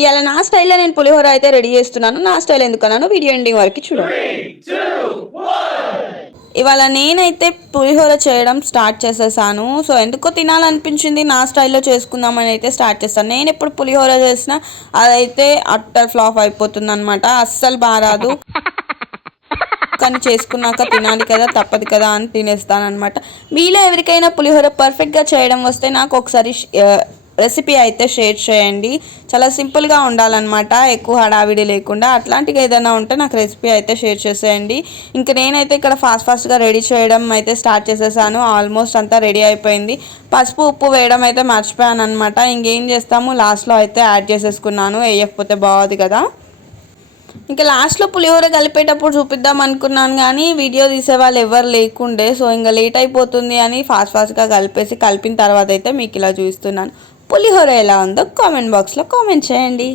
ఇవాళ నా స్టైల్లో నేను పులిహోర అయితే రెడీ చేస్తున్నాను. నా స్టైల్ ఎందుకన్నాను వీడియో ఎండింగ్ వరకు చూడండి. ఇవాళ నేనైతే పులిహోర చేయడం స్టార్ట్ చేసేసాను. సో ఎందుకో తినాలనిపించింది, నా స్టైల్లో చేసుకుందామని అయితే స్టార్ట్ చేస్తాను. నేను ఎప్పుడు పులిహోర చేసినా అదైతే అట్టర్ ఫ్లాప్ అయిపోతుంది అనమాట. అస్సలు బారాదు. కానీ చేసుకున్నాక తినాలి కదా, తప్పదు కదా అని తినేస్తాను అనమాట. మీలో ఎవరికైనా పులిహోర పర్ఫెక్ట్గా చేయడం వస్తే నాకు ఒకసారి రెసిపీ అయితే షేర్ చేయండి. చాలా సింపుల్గా ఉండాలన్నమాట, ఎక్కువ హడావిడి లేకుండా. అట్లాంటిగా ఏదైనా ఉంటే నాకు రెసిపీ అయితే షేర్ చేసేయండి. ఇంకా నేనైతే ఇక్కడ ఫాస్ట్గా రెడీ చేయడం అయితే స్టార్ట్ చేసేసాను. ఆల్మోస్ట్ అంతా రెడీ అయిపోయింది. పసుపు ఉప్పు వేయడం అయితే మర్చిపోయాను అనమాట. ఇంకేం చేస్తాము, లాస్ట్లో అయితే యాడ్ చేసేసుకున్నాను, వేయకపోతే బాగోదు కదా. ఇంకా లాస్ట్లో పులిహోర కలిపేటప్పుడు చూపిద్దాం అనుకున్నాను కానీ వీడియో తీసే వాళ్ళు ఎవరు లేకుండే. సో ఇంకా లేట్ అయిపోతుంది అని ఫాస్ట్గా కలిపిన తర్వాత అయితే మీకు ఇలా చూపిస్తున్నాను. పులిహోర ఎలా ఉందో కామెంట్ బాక్స్లో కామెంట్ చేయండి.